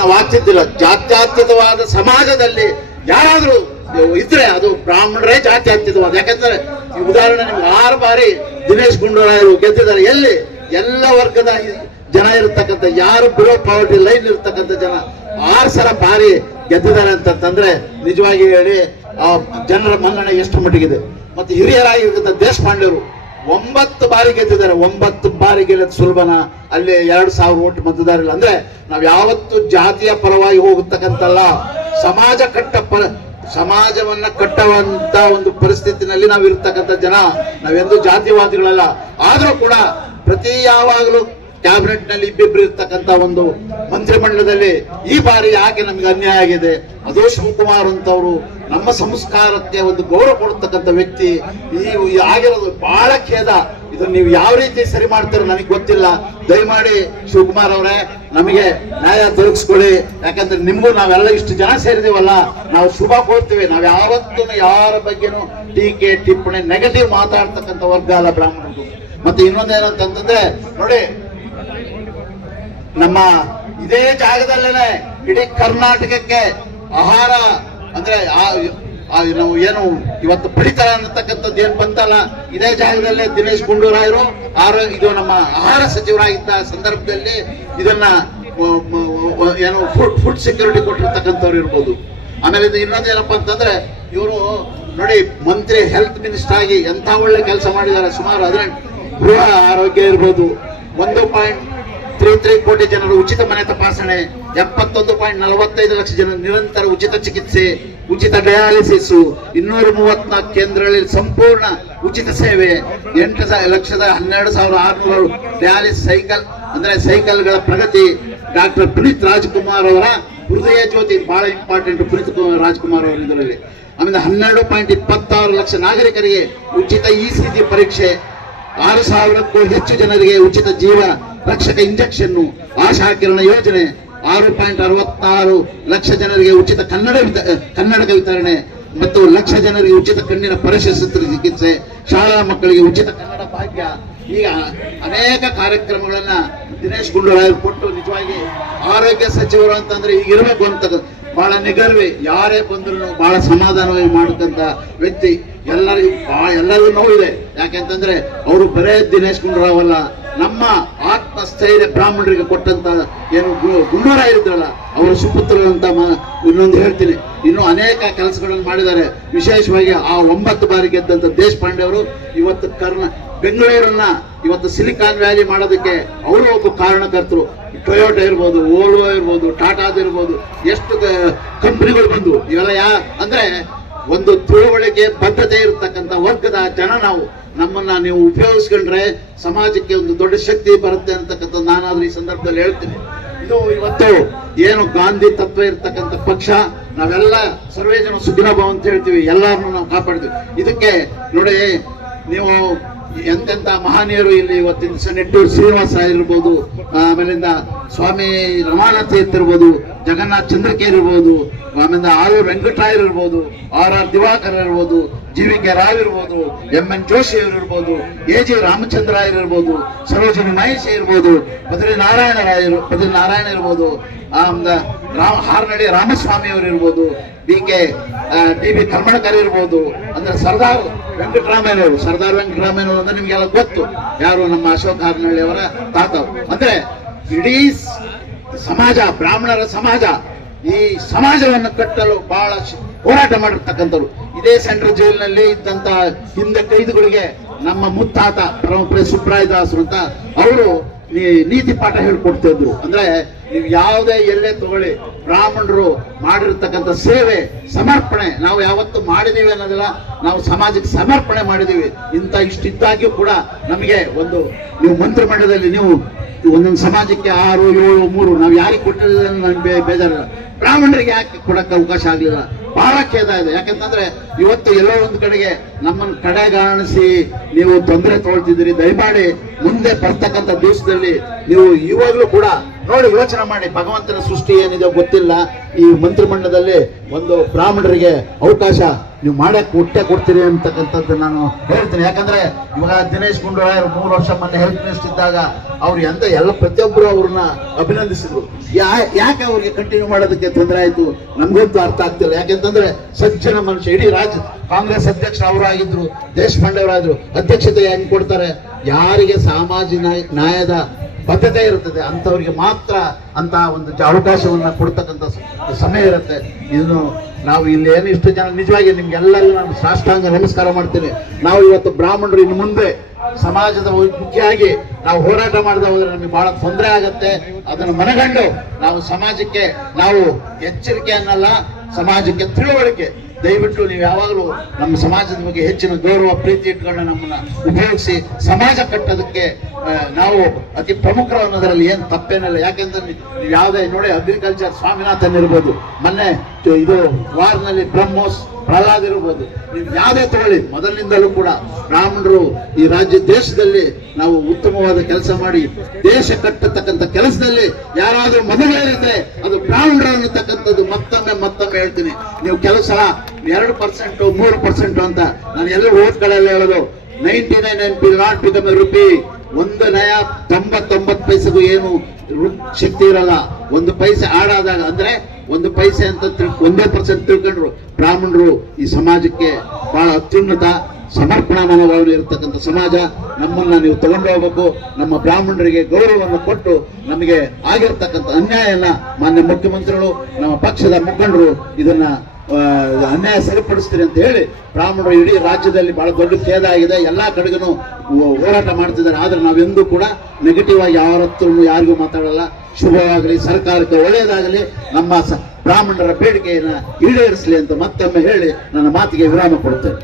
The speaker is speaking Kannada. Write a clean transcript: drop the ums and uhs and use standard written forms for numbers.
ನಾವು ಆಗ್ತಿದ್ದಿಲ್ಲ. ಜಾತ್ಯತೀತವಾದ ಸಮಾಜದಲ್ಲಿ ಯಾರಾದ್ರೂ ಇದ್ರೆ ಅದು ಬ್ರಾಹ್ಮಣರೇ ಜಾತ್ಯತೀತವಾದ. ಯಾಕಂದ್ರೆ ಈ ಉದಾಹರಣೆ ನಿಮ್ಗೆ 6 ಬಾರಿ ದಿನೇಶ್ ಗುಂಡೂರಾವ್ ಗೆದ್ದಿದ್ದಾರೆ. ಎಲ್ಲಿ ಎಲ್ಲ ವರ್ಗದ ಜನ ಇರತಕ್ಕಂಥ, ಯಾರು ಬಿಲೋ ಪಾವರ್ಟಿ ಲೈನ್ ಇರ್ತಕ್ಕಂಥ ಜನ 6 ಸಲ ಬಾರಿ ಗೆದ್ದಿದ್ದಾರೆ ಅಂತಂದ್ರೆ ನಿಜವಾಗಿ ಹೇಳಿ ಆ ಜನರ ಮನ್ನಣೆ ಎಷ್ಟು ಮಟ್ಟಿಗಿದೆ. ಮತ್ತೆ ಹಿರಿಯರಾಗಿರ್ತಕ್ಕಂಥ ದೇಶಪಾಂಡೆಯವರು 9 ಬಾರಿ ಗೆದ್ದಿದ್ದಾರೆ. 9 ಬಾರಿ ಗೆಲ್ಲದ ಸುಲಭನ? ಅಲ್ಲಿ 2000 ಓಟ್ ಮತದಾರಿಲ್ಲ. ಅಂದ್ರೆ ನಾವ್ ಯಾವತ್ತು ಜಾತಿಯ ಪರವಾಗಿ ಹೋಗತಕ್ಕಂತಲ್ಲ, ಸಮಾಜವನ್ನ ಕಟ್ಟುವಂತ ಒಂದು ಪರಿಸ್ಥಿತಿನಲ್ಲಿ ನಾವು ಇರ್ತಕ್ಕಂಥ ಜನ. ನಾವೆಂದು ಜಾತಿವಾದಿಗಳಲ್ಲ. ಆದ್ರೂ ಕೂಡ ಪ್ರತಿ ಯಾವಾಗಲೂ ಕ್ಯಾಬಿನೆಟ್ ನಲ್ಲಿ ಇಬ್ಬಿಬ್ರು ಇರ್ತಕ್ಕಂಥ ಒಂದು ಮಂತ್ರಿಮಂಡಲದಲ್ಲಿ ಈ ಬಾರಿ ಯಾಕೆ ನಮ್ಗೆ ಅನ್ಯಾಯ ಆಗಿದೆ? ಅದು ಶಿವಕುಮಾರ್ ಅಂತವರು ನಮ್ಮ ಸಂಸ್ಕಾರಕ್ಕೆ ಒಂದು ಗೌರವ ಕೊಡ್ತಕ್ಕಂಥ ವ್ಯಕ್ತಿ. ಈ ಆಗಿರೋದು ಬಹಳ ಖೇದ. ಇದನ್ನ ನೀವು ಯಾವ ರೀತಿ ಸರಿ ಮಾಡ್ತೀರೋ ನನಗೆ ಗೊತ್ತಿಲ್ಲ. ದಯಮಾಡಿ ಶಿವಕುಮಾರ್ ಅವರೇ ನಮಗೆ ನ್ಯಾಯ ದೊರಕಿಸ್ಕೊಳ್ಳಿ. ಯಾಕಂದ್ರೆ ನಿಮ್ಗೂ ನಾವೆಲ್ಲ ಇಷ್ಟು ಜನ ಸೇರಿದೀವಲ್ಲ, ನಾವು ಶುಭ ಕೊಡ್ತೀವಿ. ನಾವ್ ಯಾವತ್ತೂ ಯಾರ ಬಗ್ಗೆನೂ ಟೀಕೆ ಟಿಪ್ಪಣಿ ನೆಗೆಟಿವ್ ಮಾತಾಡ್ತಕ್ಕಂಥ ವರ್ಗ ಅಲ್ಲ ಬ್ರಾಹ್ಮಣರು. ಮತ್ತೆ ಇನ್ನೊಂದೇನಂತಂದ್ರೆ ನೋಡಿ, ನಮ್ಮ ಇದೇ ಜಾಗದಲ್ಲೇನೆ ಇಡೀ ಕರ್ನಾಟಕಕ್ಕೆ ಆಹಾರ ಅಂದ್ರೆ ನಾವು ಏನು ಇವತ್ತು ಪಡಿತರ ಅನ್ನತಕ್ಕಂಥದ್ದು ಏನ್ ಬಂತಲ್ಲ, ಇದೇ ಜಾಗದಲ್ಲೇ ದಿನೇಶ್ ಗುಂಡೂರಾಯರು ಇದು ನಮ್ಮ ಆಹಾರ ಸಚಿವರಾಗಿದ್ದ ಸಂದರ್ಭದಲ್ಲಿ ಇದನ್ನ ಏನು ಫುಡ್ ಸೆಕ್ಯೂರಿಟಿ ಕೊಟ್ಟಿರ್ತಕ್ಕಂಥವ್ರು ಇರ್ಬೋದು. ಆಮೇಲೆ ಇದು ಇನ್ನೊಂದೇನಪ್ಪ ಅಂತಂದ್ರೆ, ಇವರು ನೋಡಿ ಮಂತ್ರಿ ಹೆಲ್ತ್ ಮಿನಿಸ್ಟರ್ ಆಗಿ ಎಂತ ಒಳ್ಳೆ ಕೆಲಸ ಮಾಡಿದ್ದಾರೆ. ಸುಮಾರು 18 ಗೃಹ ಆರೋಗ್ಯ ಇರ್ಬೋದು, 1.33 ಕೋಟಿ ಜನರು ಉಚಿತ ಮನೆ ತಪಾಸಣೆ, 71.45 ಲಕ್ಷ ಜನ ನಿರಂತರ ಉಚಿತ ಚಿಕಿತ್ಸೆ, ಉಚಿತ ಡಯಾಲಿಸಿಸ್, 234 ಕೇಂದ್ರಗಳಲ್ಲಿ ಸಂಪೂರ್ಣ ಉಚಿತ ಸೇವೆ, 8,12,600 ಡಯಾಲಿಸಿಸ್ ಸೈಕಲ್ಗಳ ಪ್ರಗತಿ. ಡಾಕ್ಟರ್ ಪುನೀತ್ ರಾಜ್ಕುಮಾರ್ ಅವರ ಹೃದಯ ಜ್ಯೋತಿ ಬಹಳ ಇಂಪಾರ್ಟೆಂಟ್. ಪುನೀತ್ ರಾಜ್ಕುಮಾರ್ ಅವರು ಇದರಲ್ಲಿ. ಆಮೇಲೆ 12.26 ಲಕ್ಷ ನಾಗರಿಕರಿಗೆ ಉಚಿತ ECG ಪರೀಕ್ಷೆ, 6,000ಕ್ಕೂ ಹೆಚ್ಚು ಜನರಿಗೆ ಉಚಿತ ಜೀವ ರಕ್ಷಕ ಇಂಜೆಕ್ಷನ್, ಆಶಾ ಕಿರಣ ಯೋಜನೆ, 6.66 ಲಕ್ಷ ಜನರಿಗೆ ಉಚಿತ ಕನ್ನಡಕ ವಿತರಣೆ ಮತ್ತು ಲಕ್ಷ ಜನರಿಗೆ ಉಚಿತ ಕಣ್ಣಿನ ಶಸ್ತ್ರ ಚಿಕಿತ್ಸೆ, ಶಾಲಾ ಮಕ್ಕಳಿಗೆ ಉಚಿತ ಕನ್ನಡ ಭಾಗ್ಯ. ಈಗ ಅನೇಕ ಕಾರ್ಯಕ್ರಮಗಳನ್ನ ದಿನೇಶ್ ಗುಂಡೂರಾವ್ ಕೊಟ್ಟು ನಿಜವಾಗಿ ಆರೋಗ್ಯ ಸಚಿವರು ಅಂತಂದ್ರೆ ಈಗ ಇರಬೇಕು ಅಂತ ಬಹಳ ನಿಗರ್ವಿ. ಯಾರೇ ಬಂದ್ರು ಬಹಳ ಸಮಾಧಾನವಾಗಿ ಮಾಡತಕ್ಕಂತ ವ್ಯಕ್ತಿ. ಎಲ್ಲರಿಗೂ ನೋವಿದೆ. ಯಾಕೆಂತಂದ್ರೆ ಅವರು ಬರೇ ದಿನೇಶ್ ಗುಂಡೂರಾವ್ ಅಲ್ಲ, ನಮ್ಮ ಆತ್ಮಸ್ಥೈರ್ಯ ಬ್ರಾಹ್ಮಣರಿಗೆ ಕೊಟ್ಟಂತ ಏನು ಗುಂಡೂರಾವ್ ಇದ್ರಲ್ಲ ಅವರ ಸುಪುತ್ರರು ಅಂತ ಇನ್ನೊಂದು ಹೇಳ್ತೀನಿ. ಇನ್ನು ಅನೇಕ ಕೆಲಸಗಳನ್ನು ಮಾಡಿದ್ದಾರೆ. ವಿಶೇಷವಾಗಿ ಆ 9 ಬಾರಿ ಗೆದ್ದಂತ ದೇಶಪಾಂಡೆ ಅವರು ಇವತ್ತು ಬೆಂಗಳೂರನ್ನ ಇವತ್ತು ಸಿಲಿಕಾನ್ ವ್ಯಾಲಿ ಮಾಡೋದಕ್ಕೆ ಅವರು ಒಬ್ಬ ಕಾರಣಕರ್ತರು. ಟೊಯೋಟಾ ಇರ್ಬೋದು, ಓಲ್ವೋ ಇರ್ಬೋದು, ಟಾಟಾದ ಇರ್ಬೋದು, ಎಷ್ಟು ಕಂಪನಿಗಳು ಬಂದು ಇವೆಲ್ಲ ಅಂದ್ರೆ ಒಂದು ತಿಳುವಳಿಕೆ ಬದ್ಧತೆ ಇರತಕ್ಕಂಥ ವರ್ಗದ ಜನ ನಾವು. ನಮ್ಮನ್ನ ನೀವು ಉಪಯೋಗಿಸ್ಕೊಂಡ್ರೆ ಸಮಾಜಕ್ಕೆ ಒಂದು ದೊಡ್ಡ ಶಕ್ತಿ ಬರುತ್ತೆ ಅಂತಕ್ಕಂಥ ನಾನಾದ್ರೂ ಈ ಸಂದರ್ಭದಲ್ಲಿ ಹೇಳ್ತೀನಿ. ಇದು ಇವತ್ತು ಏನು ಗಾಂಧಿ ತತ್ವ ಇರ್ತಕ್ಕಂಥ ಪಕ್ಷ. ನಾವೆಲ್ಲ ಸರ್ವೇ ಜನ ಸುಖಿನೋ ಭವ ಅಂತ ಹೇಳ್ತೀವಿ, ಎಲ್ಲರನ್ನು ನಾವು ಕಾಪಾಡ್ತೀವಿ. ಇದಕ್ಕೆ ನೋಡಿ, ನೀವು ಎಂತೆಂತ ಮಹನೀಯರು ಇಲ್ಲಿ ಇವತ್ತಿನ ನೆಟ್ಟೂರು ಶ್ರೀನಿವಾಸ ಇರ್ಬೋದು, ಆಮೇಲಿಂದ ಸ್ವಾಮಿ ರಮಾನಾಥ ಇರ್ಬೋದು, ಜಗನ್ನಾಥ್ ಚಂದ್ರಕೇರ್ ಇರ್ಬೋದು, ಆಮೇಲೆ ಆಲೂರು ವೆಂಕಟರಾಯರ್ ಇರ್ಬೋದು, R ದಿವಾಕರ್ ಇರ್ಬೋದು, GVK ರಾವ್ ಇರ್ಬೋದು, MN ಜೋಶಿ ಅವರು ಇರ್ಬೋದು, AG ರಾಮಚಂದ್ರಾಯರ್ ಇರ್ಬೋದು, ಸರೋಜಿನಿ ಮಹೇಶ್ ಇರ್ಬೋದು, ಬದ್ರಿ ನಾರಾಯಣ ಇರ್ಬೋದು, ಹಾರ್ನಡಿ ರಾಮಸ್ವಾಮಿ ಅವರು ಇರ್ಬೋದು, BK DB ಕರ್ಮಣಕರ್ ಇರ್ಬೋದು. ಅಂದ್ರೆ ಸರ್ದಾರ್ ವೆಂಕಟರಾಮಯ್ಯನವರು ಅಂದ್ರೆ ನಿಮ್ಗೆಲ್ಲ ಗೊತ್ತು ಯಾರು, ನಮ್ಮ ಅಶೋಕ್ ಹಾರ್ನಳ್ಳಿ ಅವರ ತಾತ. ಅಂದ್ರೆ ಇಡೀ ಸಮಾಜ, ಬ್ರಾಹ್ಮಣರ ಸಮಾಜ, ಈ ಸಮಾಜವನ್ನು ಕಟ್ಟಲು ಬಹಳ ಹೋರಾಟ ಮಾಡಿರ್ತಕ್ಕಂಥವ್ರು. ಇದೇ ಸೆಂಟ್ರಲ್ ಜೈಲಿನಲ್ಲಿ ಇದ್ದಂತ ಹಿಂದೆ ಕೈದಿಗಳಿಗೆ ನಮ್ಮ ಮುತ್ತಾತ ಪರಮಪ್ರಿಯ ಸುಬ್ರಾಯದಾಸರು ಅಂತ ಅವರು ನೀತಿ ಪಾಠ ಹೇಳ್ಕೊಡ್ತಿದ್ರು. ಅಂದ್ರೆ ನೀವು ಯಾವುದೇ ಎಲ್ಲೇ ತಗೊಳ್ಳಿ, ಬ್ರಾಹ್ಮಣರು ಮಾಡಿರ್ತಕ್ಕಂಥ ಸೇವೆ, ಸಮರ್ಪಣೆ ನಾವು ಯಾವತ್ತು ಮಾಡಿದೀವಿ ಅನ್ನೋದಿಲ್ಲ, ನಾವು ಸಮಾಜಕ್ಕೆ ಸಮರ್ಪಣೆ ಮಾಡಿದೀವಿ. ಇಷ್ಟಿದ್ದಾಗ್ಯೂ ಕೂಡ ನಮಗೆ ಒಂದು ನೀವು ಮಂತ್ರಿಮಂಡಲದಲ್ಲಿ ನೀವು ಒಂದೊಂದು ಸಮಾಜಕ್ಕೆ 6, 7, 3 ನಾವು ಯಾರಿಗೆ ಕೊಟ್ಟಿರೋದ್ರೆ ನನ್ಗೆ ಬೇಜಾರಿಲ್ಲ. ಬ್ರಾಹ್ಮಣರಿಗೆ ಯಾಕೆ ಕೊಡಕ್ಕೆ ಅವಕಾಶ ಆಗ್ಲಿಲ್ಲ? ಬಹಳ ಖೇದ ಇದೆ. ಯಾಕಂತಂದ್ರೆ ಇವತ್ತು ಎಲ್ಲೋ ಒಂದು ಕಡೆಗೆ ನಮ್ಮನ್ನು ಕಡೆಗಾಣಿಸಿ ನೀವು ತೊಂದರೆ ತೊಗೊಳ್ತಿದ್ದೀರಿ. ದಯಮಾಡಿ ಮುಂದೆ ಬರ್ತಕ್ಕಂಥ ದಿವಸದಲ್ಲಿ ನೀವು ಇವಾಗಲೂ ಕೂಡ ನೋಡಿ ಯೋಚನೆ ಮಾಡಿ, ಭಗವಂತನ ಸೃಷ್ಟಿ ಏನಿದೆ ಗೊತ್ತಿಲ್ಲ. ಈ ಮಂತ್ರಿಮಂಡಲದಲ್ಲಿ ಒಂದು ಬ್ರಾಹ್ಮಣರಿಗೆ ಅವಕಾಶ ನೀವು ಮಾಡಕ್ಕೆ ಹುಟ್ಟೆ ಕೊಡ್ತೀರಿ ಅಂತಕ್ಕಂಥದ್ದು ನಾನು ಹೇಳ್ತೀನಿ. ಯಾಕಂದ್ರೆ ಇವಾಗ ದಿನೇಶ್ ಗುಂಡೂರಾಯರು 3 ವರ್ಷ ಮೊನ್ನೆ ಹೆಲ್ತ್ ಮಿನಿಸ್ಟರ್ ಇದ್ದಾಗ ಅವ್ರು ಎಲ್ಲ ಪ್ರತಿಯೊಬ್ಬರು ಅವ್ರನ್ನ ಅಭಿನಂದಿಸಿದ್ರು. ಯಾಕೆ ಅವ್ರಿಗೆ ಕಂಟಿನ್ಯೂ ಮಾಡೋದಕ್ಕೆ ತೊಂದರೆ ಆಯ್ತು ನಮ್ಗಂತೂ ಅರ್ಥ ಆಗ್ತಿಲ್ಲ. ಯಾಕೆಂತಂದ್ರೆ ಸಜ್ಜನ ಮನುಷ್ಯ, ಇಡೀ ಕಾಂಗ್ರೆಸ್ ಅಧ್ಯಕ್ಷ ಅವರಾಗಿದ್ರು, ದೇಶಪಾಂಡೆ ಅವರಾದ್ರು, ಅಧ್ಯಕ್ಷತೆ ಹೆಂಗ್ ಕೊಡ್ತಾರೆ? ಯಾರಿಗೆ ಸಾಮಾಜಿಕ ನ್ಯಾಯದ ಬದ್ಧತೆ ಇರುತ್ತದೆ ಅಂಥವ್ರಿಗೆ ಮಾತ್ರ ಅಂತ ಒಂದು ಅವಕಾಶವನ್ನ ಕೊಡ್ತಕ್ಕಂಥ ಸಮಯ ಇರುತ್ತೆ. ಇನ್ನು ನಾವು ಇಲ್ಲಿ ಏನು ಇಷ್ಟು ಜನ ನಿಜವಾಗಿ ನಿಮ್ಗೆಲ್ಲರೂ ನಾನು ಸಾಷ್ಟಾಂಗ ನಮಸ್ಕಾರ ಮಾಡ್ತೀನಿ. ನಾವು ಇವತ್ತು ಬ್ರಾಹ್ಮಣರು ಇನ್ನು ಮುಂದೆ ಸಮಾಜದ ಮುಖ್ಯವಾಗಿ ನಾವು ಹೋರಾಟ ಮಾಡದೆ ಹೋದ್ರೆ ನಮಗೆ ಬಹಳ ತೊಂದರೆ ಆಗತ್ತೆ. ಅದನ್ನು ಮನಗಂಡು ನಾವು ಸಮಾಜಕ್ಕೆ ನಾವು ಎಚ್ಚರಿಕೆ ಅನ್ನಲ್ಲ, ಸಮಾಜಕ್ಕೆ ತಿಳುವಳಿಕೆ. ದಯವಿಟ್ಟು ನೀವು ಯಾವಾಗಲೂ ನಮ್ಮ ಸಮಾಜದ ಬಗ್ಗೆ ಹೆಚ್ಚಿನ ಗೌರವ ಪ್ರೀತಿ ಇಟ್ಕೊಂಡು ನಮ್ಮನ್ನ ಉಪಯೋಗಿಸಿ ಸಮಾಜ ಕಟ್ಟೋದಕ್ಕೆ ನಾವು ಅತಿ ಪ್ರಮುಖರು ಅನ್ನೋದ್ರಲ್ಲಿ ಏನು ತಪ್ಪೇನಿಲ್ಲ. ಯಾಕೆಂದ್ರೆ ನೀವು ಯಾವುದೇ ನೋಡಿ, ಅಗ್ರಿಕಲ್ಚರ್ ಸ್ವಾಮಿನಾಥನ್ ಇರ್ಬೋದು, ಮೊನ್ನೆ ಇದು ವಾರ್ನಲ್ಲಿ ಬ್ರಹ್ಮೋಸ್ ಪ್ರಹ್ಲಾದ್ ಇರ್ಬೋದು, ನೀವು ಯಾವುದೇ ತಗೊಳ್ಳಿ, ಮೊದಲಿನಿಂದಲೂ ಕೂಡ ಬ್ರಾಹ್ಮಣರು ಈ ದೇಶದಲ್ಲಿ ನಾವು ಉತ್ತಮವಾದ ಕೆಲಸ ಮಾಡಿ ದೇಶ ಕಟ್ಟತಕ್ಕಂಥ ಕೆಲಸದಲ್ಲಿ ಯಾರಾದ್ರೂ ಮೊದಲೇರಿದ್ರೆ ಅದು ಬ್ರಾಹ್ಮಣರು ಅನ್ನತಕ್ಕಂಥದ್ದು ಮತ್ತೊಮ್ಮೆ ಹೇಳ್ತೀನಿ. ನೀವು ಕೆಲವು ಸಲ 2% 3% ಅಂತ ನಾನು ಎಲ್ಲರೂ ಓಟ್ ಕಡೆಯಲ್ಲಿ ಹೇಳೋದು, 99 NP will not become a rupee. 1 ನಯ 99 ಪೈಸೆಗೂ ಏನು ಶಕ್ತಿ ಇರಲ್ಲ. 1 ಪೈಸೆ ಆಡಾದಾಗ ಅಂದ್ರೆ 1 ಪೈಸೆ ಅಂತ 1% ತಿಳ್ಕೊಂಡ್ರು ಬ್ರಾಹ್ಮಣರು ಈ ಸಮಾಜಕ್ಕೆ ಬಹಳ ಅತ್ಯುನ್ನತ ಸಮರ್ಪಣಾ ಮನೋಭಾವನೆ ಇರತಕ್ಕಂಥ ಸಮಾಜ. ನಮ್ಮನ್ನ ನೀವು ತಗೊಂಡು ಹೋಗ್ಬೇಕು. ನಮ್ಮ ಬ್ರಾಹ್ಮಣರಿಗೆ ಗೌರವವನ್ನು ಕೊಟ್ಟು ನಮಗೆ ಆಗಿರ್ತಕ್ಕಂಥ ಅನ್ಯಾಯನ ಮಾನ್ಯ ಮುಖ್ಯಮಂತ್ರಿಗಳು, ನಮ್ಮ ಪಕ್ಷದ ಮುಖಂಡರು ಇದನ್ನ ಅನ್ಯಾಯ ಸರಿಪಡಿಸ್ತೀರಿ ಅಂತ ಹೇಳಿ ಬ್ರಾಹ್ಮಣರು ಇಡೀ ರಾಜ್ಯದಲ್ಲಿ ಬಹಳ ದೊಡ್ಡ ಖೇದ ಆಗಿದೆ. ಎಲ್ಲಾ ಕಡೆಗೂ ಹೋರಾಟ ಮಾಡ್ತಿದ್ದಾರೆ. ಆದ್ರೆ ನಾವೆಂದೂ ಕೂಡ ನೆಗೆಟಿವ್ ಆಗಿ ಯಾರ ಹತ್ರ ಯಾರಿಗೂ ಮಾತಾಡಲ್ಲ. ಶುಭವಾಗಲಿ, ಸರ್ಕಾರಕ್ಕೆ ಒಳ್ಳೆಯದಾಗಲಿ, ನಮ್ಮ ಬ್ರಾಹ್ಮಣರ ಬೇಡಿಕೆಯನ್ನು ಈಡೇರಿಸಲಿ ಅಂತ ಮತ್ತೊಮ್ಮೆ ಹೇಳಿ ನನ್ನ ಮಾತಿಗೆ ವಿರಾಮ ಕೊಡ್ತೇನೆ.